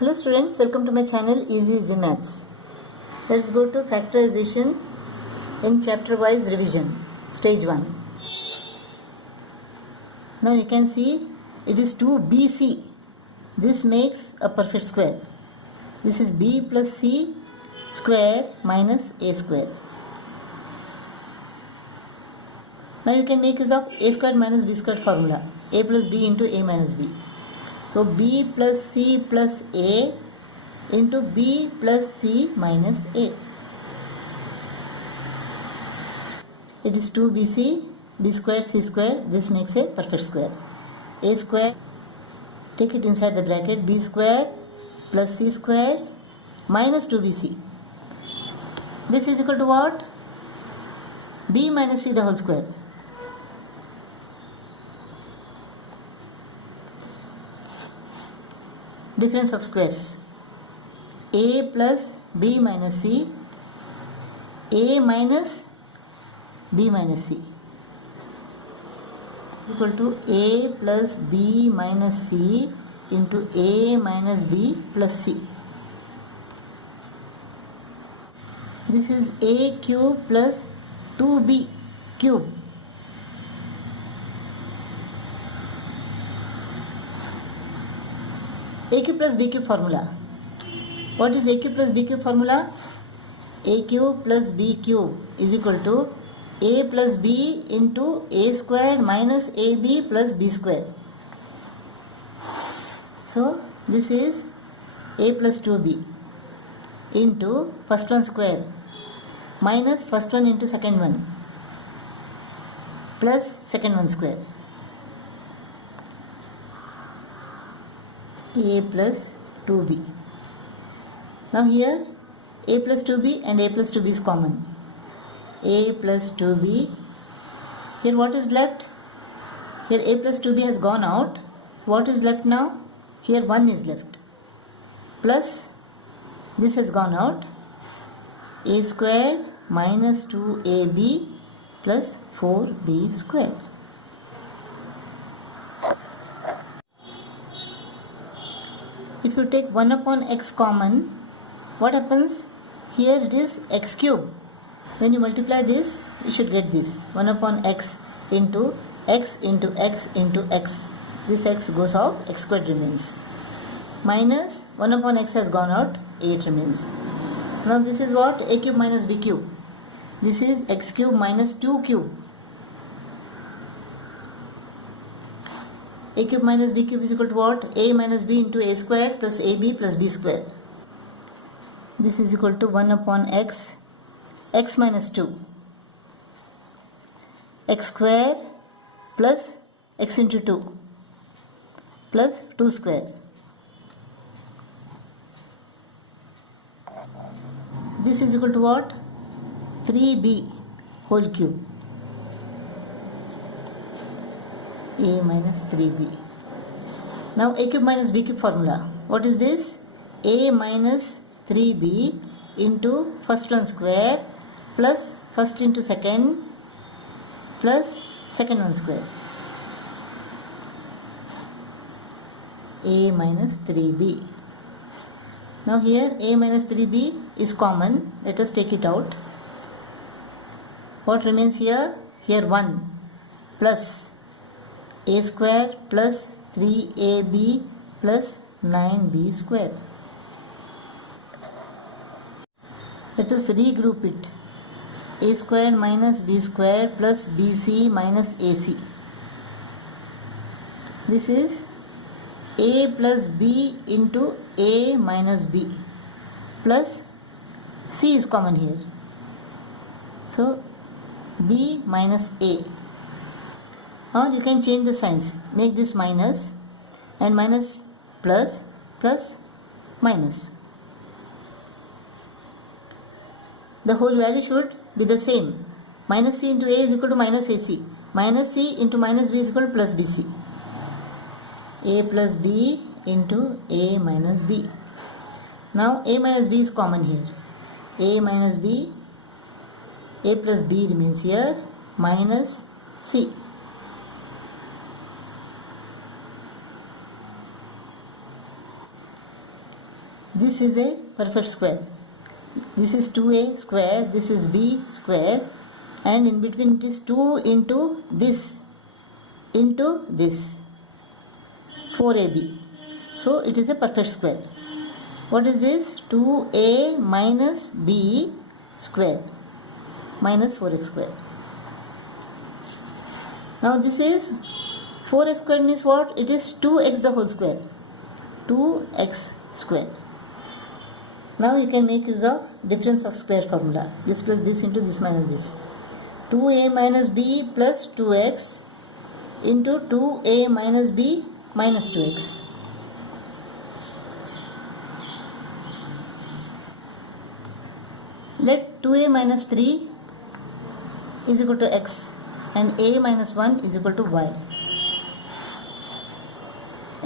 Hello students, welcome to my channel Easy Maths. Let's go to factorization in chapter wise revision, stage 1. Now you can see it is 2bc. This makes a perfect square. This is b plus c square minus a square. Now you can make use of a squared minus b squared formula, a plus b into a minus b. So b plus c plus a into b plus c minus a. It is 2bc, b squared, c squared. This makes a perfect square. A square, take it inside the bracket, b squared plus c squared minus 2bc. This is equal to what? B minus c the whole square. Difference of squares. A plus b minus c, a minus b minus c equal to a plus b minus c into a minus b plus c. This is a cube plus 2b cube. A cube plus b cube formula. What is a cube plus b cube formula? A cube plus b cube is equal to a plus b into a squared minus ab plus b squared. So this is a plus 2b into first one square minus first one into second one plus second one square. A plus 2b. Now here a plus 2b and a plus 2b is common. A plus 2b. Here what is left? Here a plus 2b has gone out. What is left now? Here 1 is left. Plus this has gone out. A squared minus 2ab plus 4b squared. If you take 1 upon x common, what happens? Here it is x cube. When you multiply this, you should get this. 1 upon x into x into x into x. This x goes off, x squared remains. Minus 1 upon x has gone out, 8 remains. Now this is what? A cube minus b cube. This is x cube minus 2 cube. A cube minus b cube is equal to what? A minus b into a squared plus ab plus b squared. This is equal to 1 upon x, x minus 2, x square plus x into 2 plus 2 square. This is equal to what? 3b whole cube. A minus 3b. Now a cube minus b cube formula. What is this? A minus 3b into first one square plus first into second plus second one square. A minus 3b. Now here a minus 3b is common. Let us take it out. What remains here? Here 1 plus a square plus 3ab plus 9b square. Let us regroup it. A squared minus b squared plus bc minus ac. This is a plus b into a minus b plus c is common here. So b minus a. Or you can change the signs. Make this minus and minus plus plus minus. The whole value should be the same. Minus c into a is equal to minus ac. Minus c into minus b is equal to plus bc. A plus b into a minus b. Now a minus b is common here. A minus b, a plus b remains here, minus c. this is a perfect square. This is 2a square, this is b square, and in between it is 2 into this 4ab. So it is a perfect square. What is this? 2a minus b square minus 4x square. Now this is 4x square means what? It is 2x the whole square. 2x square. Now you can make use of difference of square formula. This plus this into this minus this. 2a minus b plus 2x into 2a minus b minus 2x. Let 2a minus 3 is equal to x and a minus 1 is equal to y.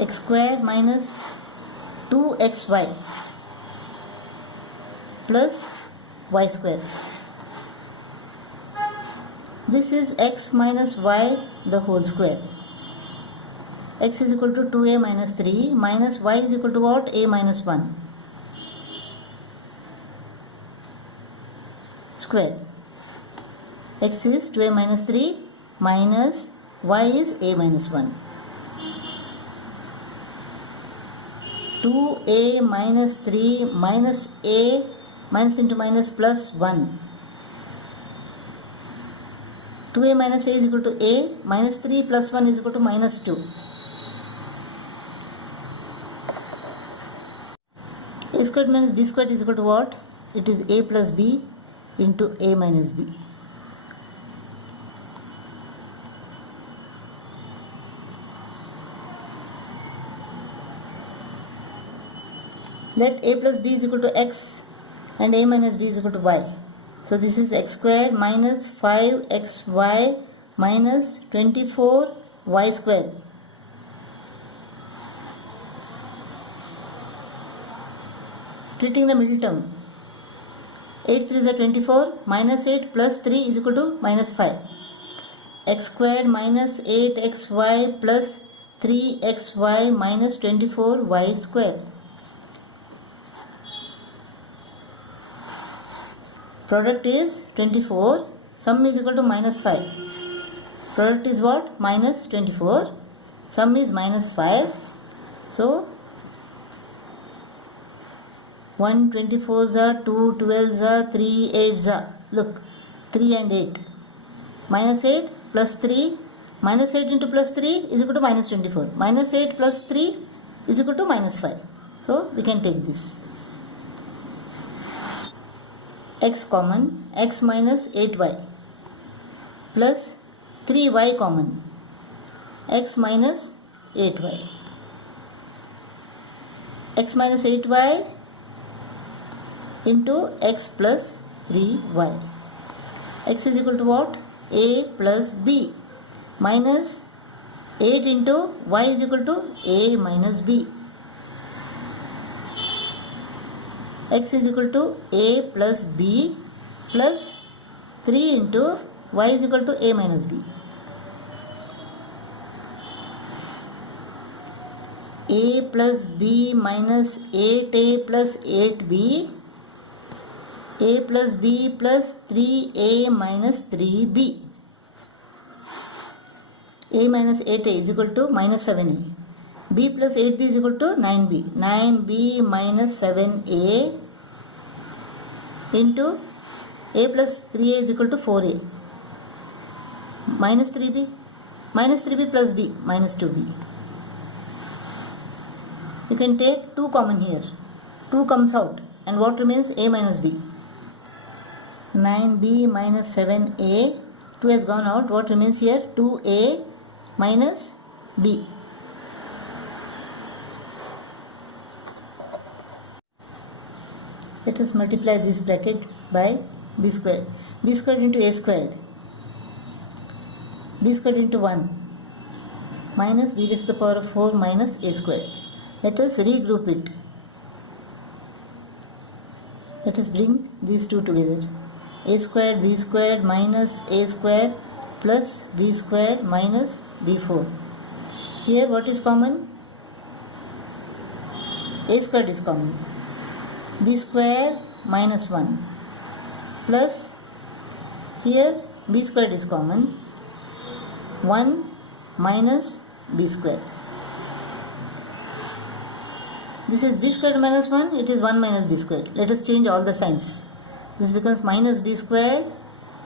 X squared minus 2xy plus y square. This is x minus y the whole square. X is equal to 2a minus 3 minus y is equal to what? A minus 1 square. X is 2a minus 3 minus y is a minus 1. 2a minus 3 minus a minus into minus plus 1. 2a minus a is equal to a minus 3 plus 1 is equal to minus 2. A squared minus b squared is equal to what? It is a plus b into a minus b. Let a plus b is equal to x and a minus b is equal to y. So this is x squared minus 5xy minus 24y square. Splitting the middle term. 8 3 is 24, minus 8 plus 3 is equal to minus 5. X squared minus 8xy plus 3xy minus 24y square. Product is 24, sum is equal to minus 5. Product is what? Minus 24, sum is minus 5. So 1 24s are, 2 12s are, 3 8s are. Look, 3 and 8. Minus 8 plus 3. Minus 8 into plus 3 is equal to minus 24. Minus 8 plus 3 is equal to minus 5. So we can take this. X common, x minus 8y plus 3y common, x minus 8y. X minus 8y into x plus 3y. X is equal to what? A plus b minus 8 into y is equal to a minus b. X is equal to a plus b plus 3 into y is equal to a minus b. A plus b minus 8a plus 8b, a plus b plus 3a minus 3b. A minus 8a is equal to minus 7a. B plus 8b is equal to 9b. 9b minus 7a into a plus 3a is equal to 4a. Minus 3b. Minus 3b plus b minus 2b. You can take 2 common here. 2 comes out. And what remains? A minus b. 9b minus 7a. 2 has gone out. What remains here? 2a minus b. Let us multiply this bracket by b squared. B squared into a squared. B squared into 1 minus b raised to the power of 4 minus a squared. Let us regroup it. Let us bring these two together. A squared b squared minus a squared plus b squared minus b4. Here what is common? A squared is common. b square minus 1 plus, here b squared is common, 1 minus b square. This is b squared minus 1, it is 1 minus b squared. Let us change all the signs. This becomes minus b squared,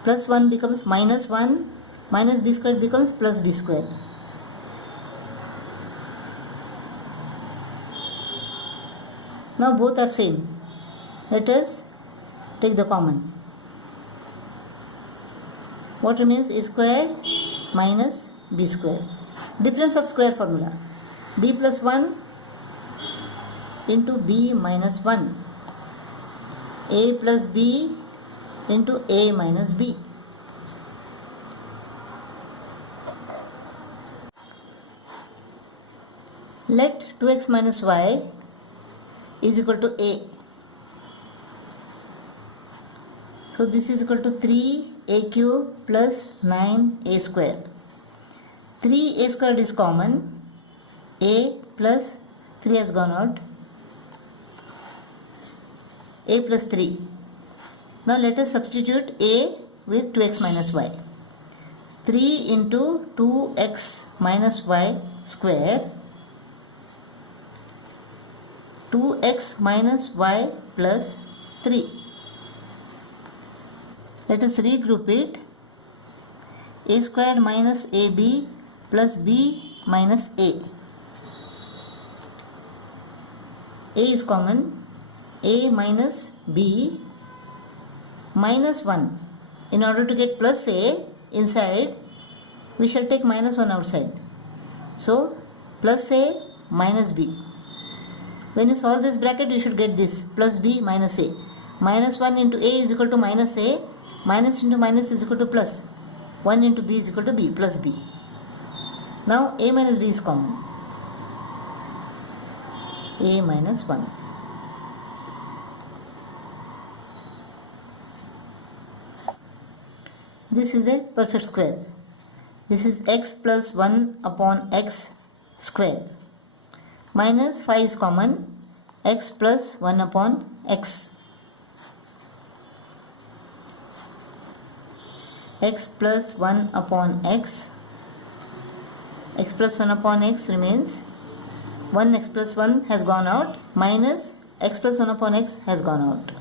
plus 1 becomes minus 1, minus b squared becomes plus b squared. Now both are same. Let us take the common. What remains? A squared minus b squared. Difference of square formula. b plus 1 into b minus 1. A plus b into a minus b. Let 2x minus y is equal to a. So this is equal to 3a cube plus 9a square. 3a squared is common. A plus 3 has gone out. A plus 3. Now let us substitute a with 2x minus y. 3 into 2x minus y square, 2x minus y plus 3. Let us regroup it. A squared minus ab plus b minus a. A is common. A minus b minus 1. In order to get plus a inside, we shall take minus 1 outside. So plus a minus b. When you solve this bracket, you should get this plus b minus a. Minus 1 into a is equal to minus a. Minus into minus is equal to plus. 1 into b is equal to b plus b. Now a minus b is common. A minus 1. This is a perfect square. This is x plus 1 upon x square. Minus 5 is common. X plus 1 upon x. X plus 1 upon x. X plus 1 upon x remains. 1 x plus 1 has gone out. Minus x plus 1 upon x has gone out.